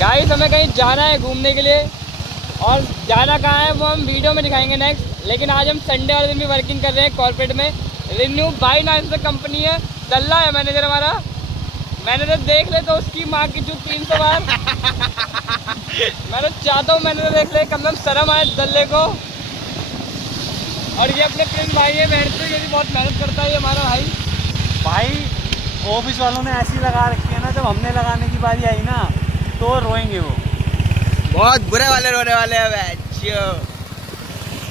Guys हमें कहीं जाना है घूमने के लिए, और जाना कहाँ है वो हम वीडियो में दिखाएंगे नेक्स्ट। लेकिन आज हम संडे वाले दिन भी वर्किंग कर रहे हैं कॉर्पोरेट में। रिन्यू बाई नाम से कंपनी है, दल्ला है मैनेजर हमारा। मैनेजर देख ले तो उसकी माँ की चूत 300 बार। मैं तो चाहता हूँ मैनेजर देख ले, कम से कम शर्म आए दल्ले को। और ये अपने प्रिंस भाई है, मेहनत ये भी बहुत मेहनत करता है ये हमारा भाई। ऑफिस वालों ने ऐसी लगा रखी है ना, जब हमने लगाने की बारी आई ना तो रोएंगे वो। बहुत बुरे वाले रोने वाले हैं।